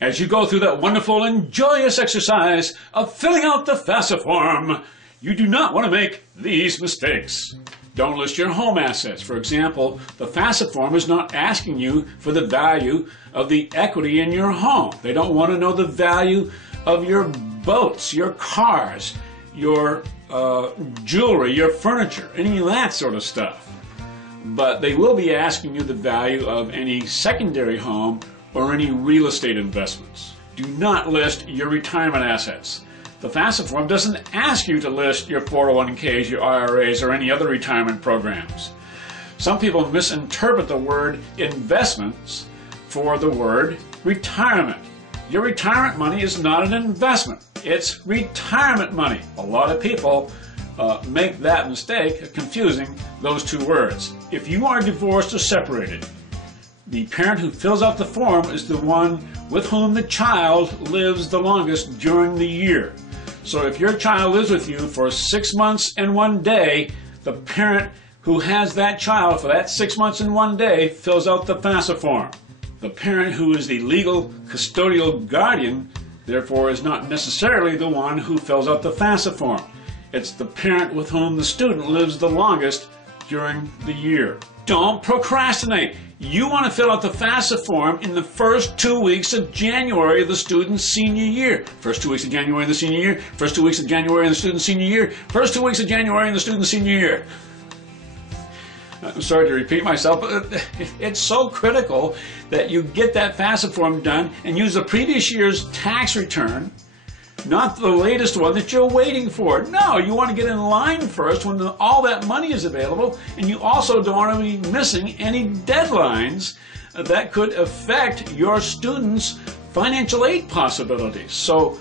As you go through that wonderful and joyous exercise of filling out the FAFSA form, you do not want to make these mistakes. Don't list your home assets. For example, the FAFSA form is not asking you for the value of the equity in your home. They don't want to know the value of your boats, your cars, your jewelry, your furniture, any of that sort of stuff. But they will be asking you the value of any secondary home or any real estate investments. Do not list your retirement assets. The FAFSA form doesn't ask you to list your 401ks, your IRAs, or any other retirement programs. Some people misinterpret the word investments for the word retirement. Your retirement money is not an investment. It's retirement money. A lot of people make that mistake of confusing those two words. If you are divorced or separated, the parent who fills out the form is the one with whom the child lives the longest during the year. So if your child lives with you for 6 months and 1 day, the parent who has that child for that 6 months and 1 day fills out the FAFSA form. The parent who is the legal custodial guardian, therefore, is not necessarily the one who fills out the FAFSA form. It's the parent with whom the student lives the longest during the year. Don't procrastinate. You want to fill out the FAFSA form in the first 2 weeks of January of the student's senior year. First 2 weeks of January in the senior year, first 2 weeks of January in the student's senior year, first 2 weeks of January in the student's senior year. I'm sorry to repeat myself, but it's so critical that you get that FAFSA form done and use the previous year's tax return, not the latest one that you're waiting for. No, you want to get in line first when all that money is available, and you also don't want to be missing any deadlines that could affect your students' financial aid possibilities. So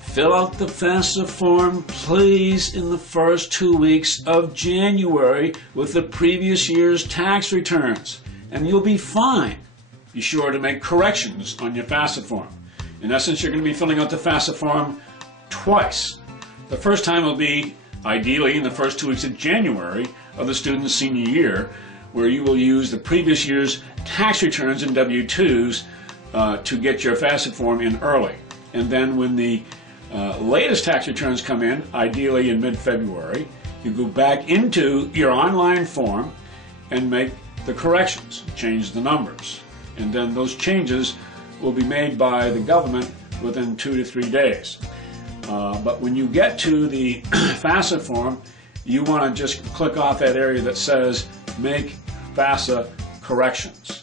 fill out the FAFSA form, please, in the first 2 weeks of January with the previous year's tax returns, and you'll be fine. Be sure to make corrections on your FAFSA form. In essence, you're going to be filling out the FAFSA form twice. The first time will be, ideally, in the first 2 weeks of January of the student's senior year, where you will use the previous year's tax returns and W-2s to get your FAFSA form in early. And then when the latest tax returns come in, ideally in mid-February, you go back into your online form and make the corrections, change the numbers. And then those changes will be made by the government within 2 to 3 days. But when you get to the FAFSA form, you want to just click off that area that says Make FAFSA Corrections.